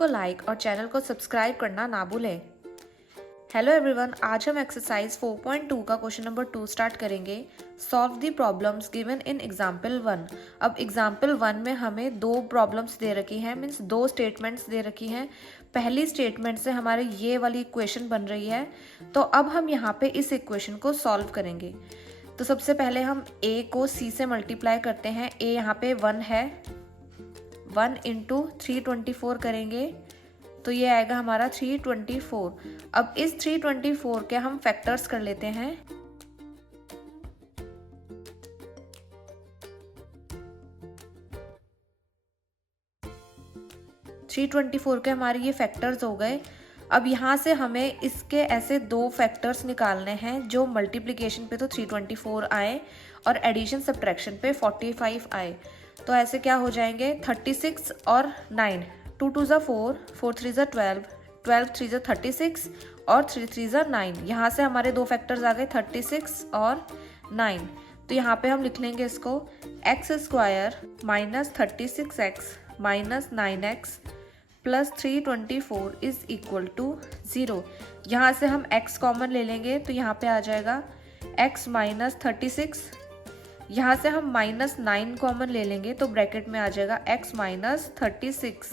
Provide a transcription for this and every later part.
को लाइक और चैनल को सब्सक्राइब करना ना भूलें। हेलो एवरीवन, आज हम एक्सरसाइज 4.2 का क्वेश्चन नंबर 2 स्टार्ट करेंगे। Solve the problems given in example 1। अब एग्जाम्पल 1 में हमें दो प्रॉब्लम्स दे रखी हैं, मीन्स दो स्टेटमेंट्स दे रखी हैं। पहली स्टेटमेंट से हमारे ये वाली इक्वेशन बन रही है, तो अब हम यहाँ पे इस इक्वेशन को सॉल्व करेंगे। तो सबसे पहले हम a को c से मल्टीप्लाई करते हैं। a यहाँ पे 1 है, 1 इंटू 324 करेंगे तो ये आएगा हमारा 324। अब इस 324 के हम फैक्टर्स कर लेते हैं। थ्री 324 के हमारे ये फैक्टर्स हो गए। अब यहाँ से हमें इसके ऐसे दो फैक्टर्स निकालने हैं जो मल्टीप्लिकेशन पे तो 324 आए और एडिशन सब्ट्रैक्शन पे 45 आए। तो ऐसे क्या हो जाएंगे, 36 और 9, 2 2 ज़ा 4, 4 3 ज़ा 12, 12 3 ज़ा 36 और 3 3 ज़ा 9। यहाँ से हमारे दो फैक्टर्स आ गए 36 और 9। तो यहाँ पे हम लिख लेंगे इसको x square minus 36x minus 9x plus 324 is equal to 0। यहाँ से हम x कॉमन ले लेंगे तो यहाँ पे आ जाएगा x माइनस 36। यहाँ से हम माइनस 9 कॉमन ले लेंगे तो ब्रैकेट में आ जाएगा x minus 36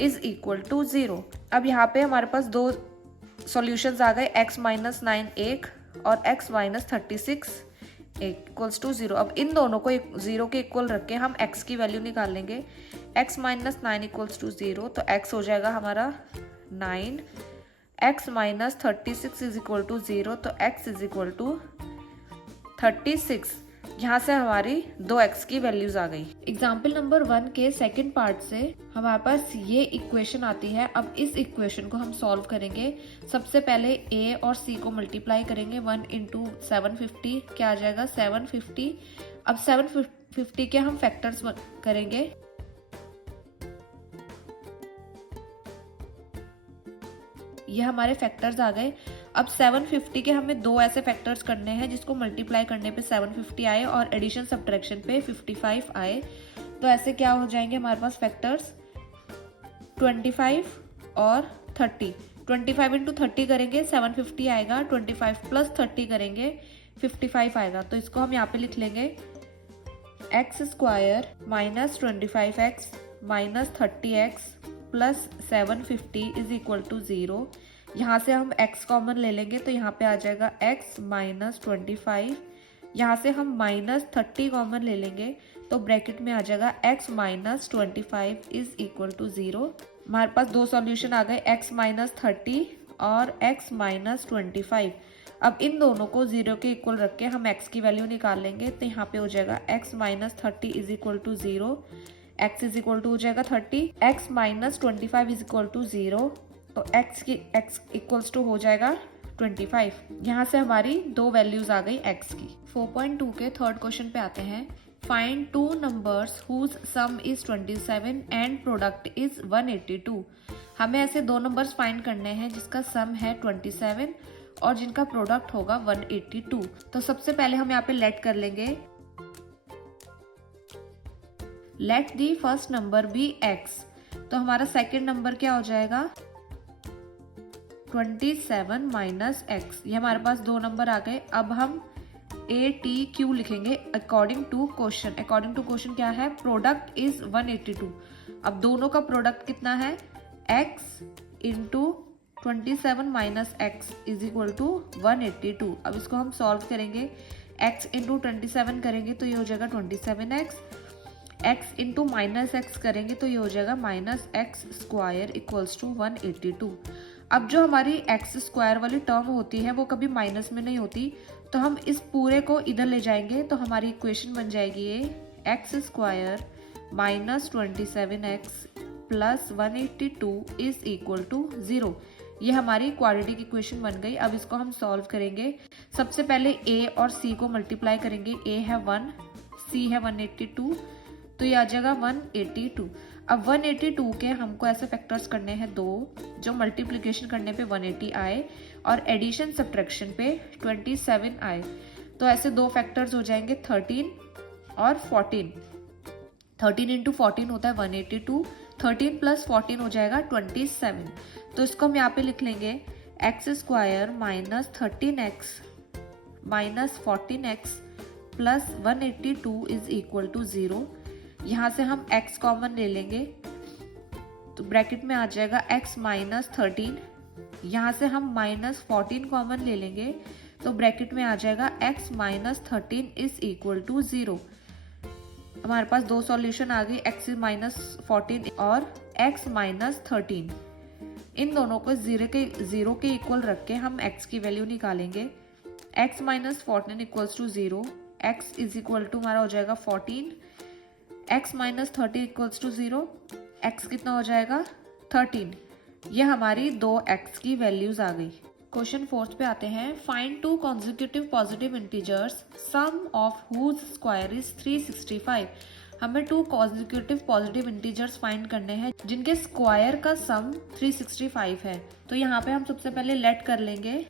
is equal to 0। अब यहाँ पे हमारे पास दो सॉल्यूशंस आ गए, x माइनस 9 एक और x माइनस 36 इक्वल्स टू 0। अब इन दोनों को 0 के इक्वल रख के हम x की वैल्यू निकाल लेंगे। x माइनस 9 इक्वल्स टू 0, तो x हो जाएगा हमारा 9। x minus 36 is equal to 0, तो x इज इक्वल टू 36। यहाँ से हमारी दो x की वैल्यूज आ गई। एग्जाम्पल नंबर 1 के सेकंड पार्ट से हमारे पास ये इक्वेशन आती है। अब इस इक्वेशन को हम सॉल्व करेंगे। सबसे पहले a और c को मल्टीप्लाई करेंगे। 1 इंटू 750 क्या आ जाएगा 750। अब 750 के हम फैक्टर्स करेंगे। ये हमारे फैक्टर्स आ गए। अब 750 के हमें दो ऐसे फैक्टर्स करने हैं जिसको मल्टीप्लाई करने पे 750 आए और एडिशन सब्ट्रैक्शन पे 55 आए। तो ऐसे क्या हो जाएंगे हमारे पास फैक्टर्स 25 और 30। 25 इंटू 30 करेंगे 750 आएगा, 25 प्लस 30 करेंगे 55 आएगा। तो इसको हम यहाँ पे लिख लेंगे x square minus 25x minus 30x plus 750 is equal to 0। यहाँ से हम x कॉमन ले लेंगे तो यहाँ पे आ जाएगा x माइनस 25। यहाँ से हम माइनस 30 कॉमन ले लेंगे तो ब्रैकेट में आ जाएगा x minus 25 is equal to 0। हमारे पास दो सॉल्यूशन आ गए, x माइनस 30 और x माइनस 25। अब इन दोनों को 0 के इक्वल रख के हम x की वैल्यू निकाल लेंगे तो यहाँ पे हो जाएगा x minus 30 is equal to 0, x is equal to हो जाएगा 30, x minus 25 is equal to 0, तो x इक्वल्स टू हो जाएगा 25। यहाँ से हमारी दो वैल्यूज आ गई x की। 4.2 के थर्ड क्वेश्चन पे आते हैं। Find two numbers whose sum is 27 and product is 182। हमें ऐसे दो नंबर्स फाइंड करने हैं जिसका सम है 27 और जिनका प्रोडक्ट होगा 182। तो सबसे पहले हम यहाँ पे लेट कर लेंगे। Let the first number be x। तो हमारा सेकेंड नंबर क्या हो जाएगा 27 माइनस x। ये हमारे पास दो नंबर आ गए। अब हम ATQ लिखेंगे according to question. According to question क्या है, प्रोडक्ट इज 182। अब दोनों का प्रोडक्ट कितना है x into 27 minus x is equal to 182। अब इसको हम सॉल्व करेंगे। x इंटू 27 करेंगे तो ये हो जाएगा 27x, x into minus x करेंगे तो ये हो जाएगा minus x square equals to 182। अब जो हमारी एक्स स्क्वायर वाली टर्म होती है वो कभी माइनस में नहीं होती, तो हम इस पूरे को इधर ले जाएंगे तो हमारी इक्वेशन बन जाएगी ये x square minus 27x plus 182 is equal to 0। ये हमारी क्वाड्रेटिक इक्वेशन बन गई। अब इसको हम सॉल्व करेंगे। सबसे पहले a और c को मल्टीप्लाई करेंगे। a है 1, c है 182, तो ये आ जाएगा 182। अब 182 के हमको ऐसे फैक्टर्स करने हैं दो जो मल्टीप्लिकेशन करने पे 180 आए और एडिशन सब्ट्रैक्शन पे 27 आए। तो ऐसे दो फैक्टर्स हो जाएंगे 13 और 14। 13 इंटू 14 होता है 182, 13 प्लस 14 हो जाएगा 27। तो इसको हम यहाँ पे लिख लेंगे x square minus 13x minus 14x plus 182 is equal to 0। यहाँ से हम x कॉमन ले लेंगे तो ब्रैकेट में आ जाएगा x माइनस 13। यहाँ से हम माइनस 14 कॉमन ले लेंगे तो ब्रैकेट में आ जाएगा x minus 13 is equal to 0। हमारे पास दो सॉल्यूशन आ गई, x माइनस 14 और x माइनस 13। इन दोनों को जीरो के इक्वल रख के हम x की वैल्यू निकालेंगे। x minus 14 equals to 0, x is equal to हमारा हो जाएगा 14, x minus 30 equals to 0, x कितना हो जाएगा 13। ये हमारी दो x की वैल्यूज आ गई। क्वेश्चन 4 पे आते हैं। Find two consecutive positive integers sum of whose square is 365। हमें two consecutive positive integers find करने हैं जिनके स्क्वायर का सम 365 है। तो यहाँ पे हम सबसे पहले लेट कर लेंगे।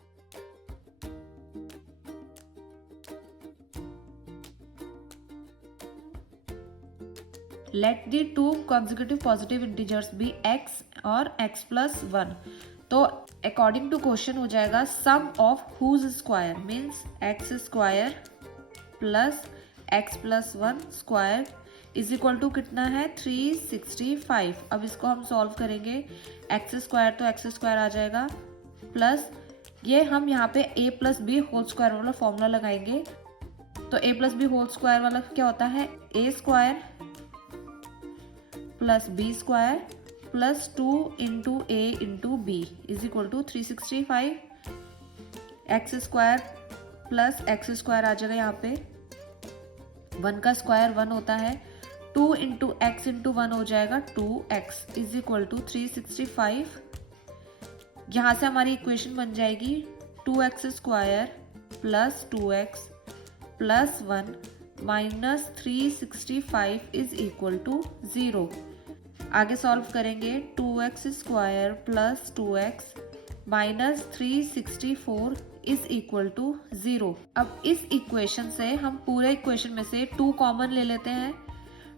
Let the two consecutive positive integers be x और x प्लस 1। तो अकॉर्डिंग टू क्वेश्चन हो जाएगा sum of whose square means x square plus x plus 1 square is equal to कितना है 365। अब इसको हम सॉल्व करेंगे। एक्स स्क्वायर तो एक्स स्क्वायर आ जाएगा प्लस ये हम यहाँ पे a plus b whole square वाला फॉर्मूला लगाएंगे। तो a plus b whole square वाला क्या होता है a square plus b square plus 2 into a into b is equal to 365। X square plus x square आ जाएगा यहाँ पे 1 का स्क्वायर 1 होता है 2 इंटू एक्स इंटू 1 हो जाएगा 2x इज इक्वल टू 365। यहाँ से हमारी इक्वेशन बन जाएगी 2x square plus 2x plus 1 minus 365 is equal to 0। आगे सॉल्व करेंगे 2x square plus 2x minus 364 is equal to 0। अब इस इक्वेशन से हम पूरे इक्वेशन में से 2 कॉमन ले लेते हैं।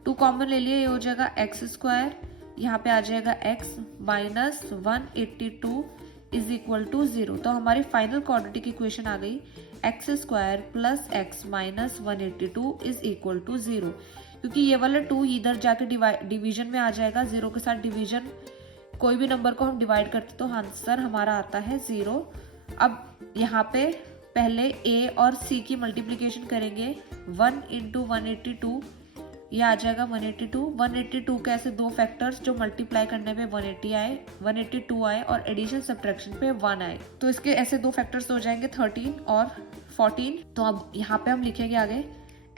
2 कॉमन ले लिए, ये हो जाएगा एक्स स्क्वायर, यहाँ पे आ जाएगा x minus 182 is equal to 0। तो हमारी फाइनल क्वाड्रेटिक इक्वेशन आ गई x square plus x minus 182 is equal to 0। क्योंकि ये वाला 2 इधर जाके डिवीजन में आ जाएगा, 0 के साथ डिवीजन कोई भी नंबर को हम डिवाइड करते तो आंसर हमारा आता है 0। अब यहाँ पे पहले a और c की मल्टीप्लिकेशन करेंगे 1 इंटू 182, ये आ जाएगा 182। 182 के ऐसे दो फैक्टर्स जो मल्टीप्लाई करने पे 182 आए और एडिशन सब्ट्रैक्शन पे 1 आए, तो इसके ऐसे दो फैक्टर्स हो जाएंगे 13 और 14। तो अब यहाँ पे हम लिखेंगे आगे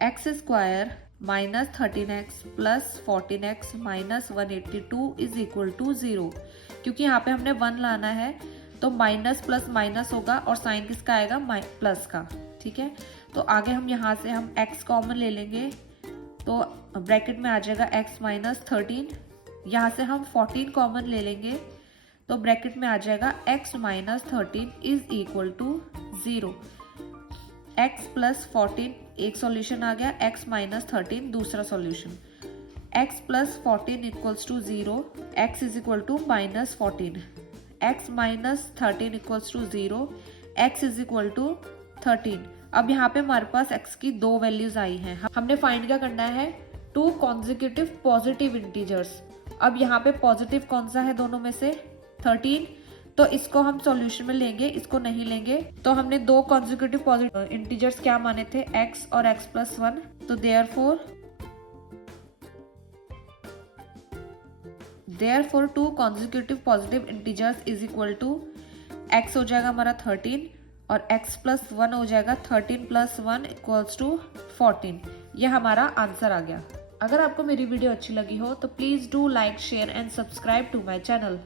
x square minus 13x plus 14x minus 182 is equal to 0। क्योंकि यहाँ पे हमने 1 लाना है तो माइनस प्लस माइनस होगा और साइन किसका आएगा प्लस का, ठीक है। तो आगे हम यहाँ से हम x कॉमन ले लेंगे तो ब्रैकेट में आ जाएगा x माइनस 13। यहाँ से हम 14 कॉमन ले लेंगे तो ब्रैकेट में आ जाएगा x minus 13 is equal to 0। x plus 14 एक सॉल्यूशन आ गया, x माइनस 13 दूसरा solution. x plus 14 equals to 0, x is equal to minus 14, x minus 13 equals to 0, x is equal to 13। अब यहाँ पे हमारे पास x की दो वैल्यूज आई हैं। हमने फाइंड क्या करना है टू कॉन्जिक्यूटिव पॉजिटिव इंटीजर्स। अब यहाँ पे पॉजिटिव कौन सा है दोनों में से 13, तो इसको हम सॉल्यूशन में लेंगे, इसको नहीं लेंगे। तो हमने दो कॉन्जिक्यूटिव पॉजिटिव इंटीजर्स क्या माने थे x और x प्लस 1। तो therefore two consecutive positive integers is equal to x हो जाएगा हमारा 13 और x प्लस 1 हो जाएगा 13 प्लस 1 इक्वल्स टू 14। यह हमारा आंसर आ गया। अगर आपको मेरी वीडियो अच्छी लगी हो तो please do like share and subscribe to my channel.